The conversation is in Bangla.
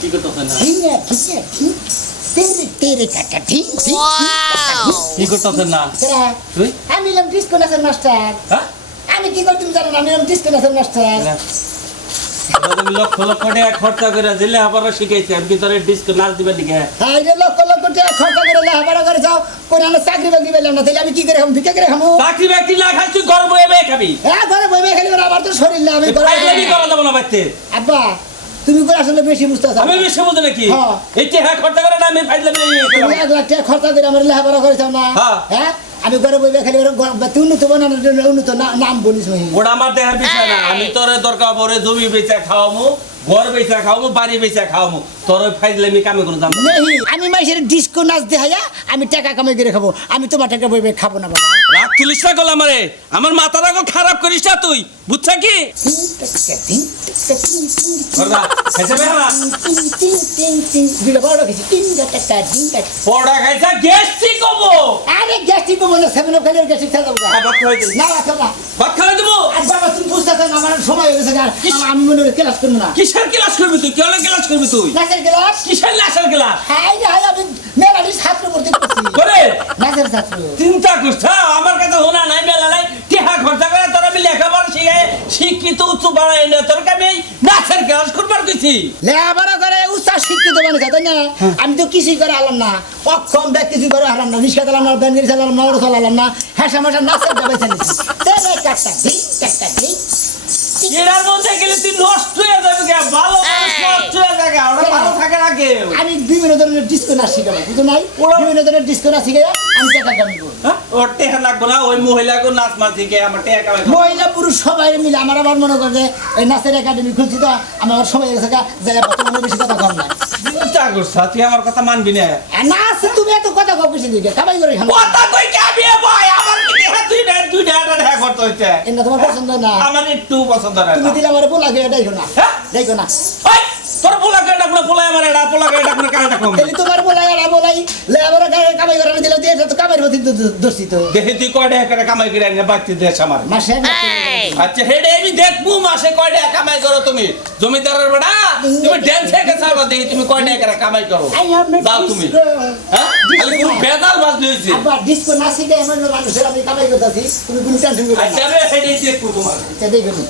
কি করতেছেন না ঠিক আছে ঠিক তেরে তেরে কাটা ঠিক ঠিক কি করতেছেন না কেরা তুই আমি এলাম ডিস্কো নাচের মাস্টার হ্যাঁ আমি কি করতে জানো না আমি এলাম ডিস্কো নাচের মাস্টার তুমি লক্ষ লক্ষ টাকা খরচা করে দিলে আবার শিখাইছি আমি কি তোর ডিস্কো নাচ দিবে দিকে হ্যাঁ রে লক্ষ লক্ষ টাকা খরচা করে লেখাপড়া করে যাও করে আমি চাকরি বাকরি পেলাম না তাহলে আমি কি করে খাবো ভিক্ষা করে খাবো চাকরি বাকরি না খাই তুই ঘর বয়ে বয়ে খাবি হ্যাঁ ঘরে বই বই খেলি আমার তো শরীর না আমি ফাইজলামি করা যাবো না বাইতে আব্বা তুমি করে আসলে বেশি বুঝতে আমি বেশি বুঝি নাকি হ্যাঁ। এই টাকা খরচা করে না আমি ফাইজলামি তুমি 1 লাখ টাকা খরচা করে আমার লেখাপড়া করেছো না হ্যাঁ। হ্যাঁ আমি ঘরে বই বই খেলি তুই উন্নত বানানোর জন্য উন্নত নাম বলিস ওটা আমার দেখার বিষয় না আমি তোর দরকার পড়ে জমি বেচা খাওয়ামু ঘর বেচা খাওয়ামু বাড়ি বেচা খাওয়ামু তোর ফাইজলামি কামে কোনো দাম নেই আমি মাইসের ডিস্কো নাচ দেখাইয়া আমি টাকা কামাই করে খাবো আমি তোমার টাকা বই বই খাবো না বাবা রাগ তুলিস না গলা মারে আমার মাথাটা খারাপ করিস না তুই বুঝছ কি করদা খাইছে বেহারা পড়া খাইছা গ্যাস্ট্রিক হবো আরে গ্যাস্ট্রিক বলে সেভেন অফ খাইলে গ্যাস্ট্রিক খেয়ে যাবো ভাত খাওয়াই দিবি না রাখো না ভাত খাওয়াই দেবো আর বাবা তুমি বুঝতেছ না আমার সময় হয়ে গেছে আমি মনে হয় ক্লাস করবো না কিসের ক্লাস করবি তুই কেন ক্লাস করবি তুই নাচের ক্লাস কিসের নাচের ক্লাস হাই রে হাই আমি মেলালি ছাত্র ভর্তি করছি করে নাচের ছাত্র চিন্তা করছ আমার কাছে হোনা নাই মেলা নাই টিহা খরচা করে তোর আমি লেখাপড়া শিখাই শিক্ষিত উচ্চ বাড়াই না তোর আমি নাচের ক্লাস করবার কইছি লেখাপড়া করে উচ্চ শিক্ষিত বানিয়েছে তাই না আমি তো কিছুই করে আলাম না অক্ষম ব্যক্তি কিছু করে হারাম না রিক্সা চালাম না ব্যাঙ্গির চালাম না অটো চালাম না হ্যাঁ মাসা নাচের যাবে চালিয়েছি তেরে কাটটা ঠিক কাটটা ঠিক এর মধ্যে গেলে তুই নষ্ট হয়ে যাবে কে ভালো মানুষ নষ্ট হয়ে যাবে ওরা ভালো থাকে না কেউ আমি বিভিন্ন ধরনের ডিস্কো নাচ শিখাবো বুঝো নাই বিভিন্ন ধরনের ডিস্কো নাচ শিখাই আমি টাকা কামাবো ওর টেহা লাগবো না ওই মহিলাকে নাচ মাছ শিখে আমার টেহা কামাই মহিলা পুরুষ সবাই মিলে আমার আবার মনে করে এই নাচের একাডেমি খুলছি তো আমার সময় গেছে জায়গা বর্তমানে বেশি কথা কম নাই চিন্তা করছ তুই আমার কথা মানবি না নাচ তুমি এত কথা কম বেশি দিকে কামাই করে খাবো কথা কই কে বিয়ে ভাই আমার কি টেহা তুই টেহা করতে হইছে এটা তোমার পছন্দ না আমার একটু পছন্দ না তুমি দিলে আমার পোলা খেয়ে দেখো না হ্যাঁ? দেখো না ওই তোর পোলা কেডা কোন পোলা আমার এডা পোলা কেডা কোন কারেটা কম তাহলে তোমার পোলাই আর বলাই লেবার কামাই করে দিলে দিয়ে তো কামাই প্রতি দোষিত দেখি তুই কয় টাকা করে কামাই করে এনে বাচ্চা দেশ আমার মাসে আচ্ছা হেডে আমি দেখবো মাসে কয় টাকা কামাই করো তুমি জমিদারের বেটা তুমি ড্যান্স থেকে ছাড়বা দেখি তুমি কয় টাকা করে কামাই করো যাও তুমি হ্যাঁ খালি তুমি বেজাল বাজ লইছি আবার ডিস্কো নাচি দেয় এমন মানুষের আমি কামাই করতেছি তুমি কোনো টেনশন করবে না আচ্ছা আমি হেডে দেখবো তোমার আচ্ছা দেখো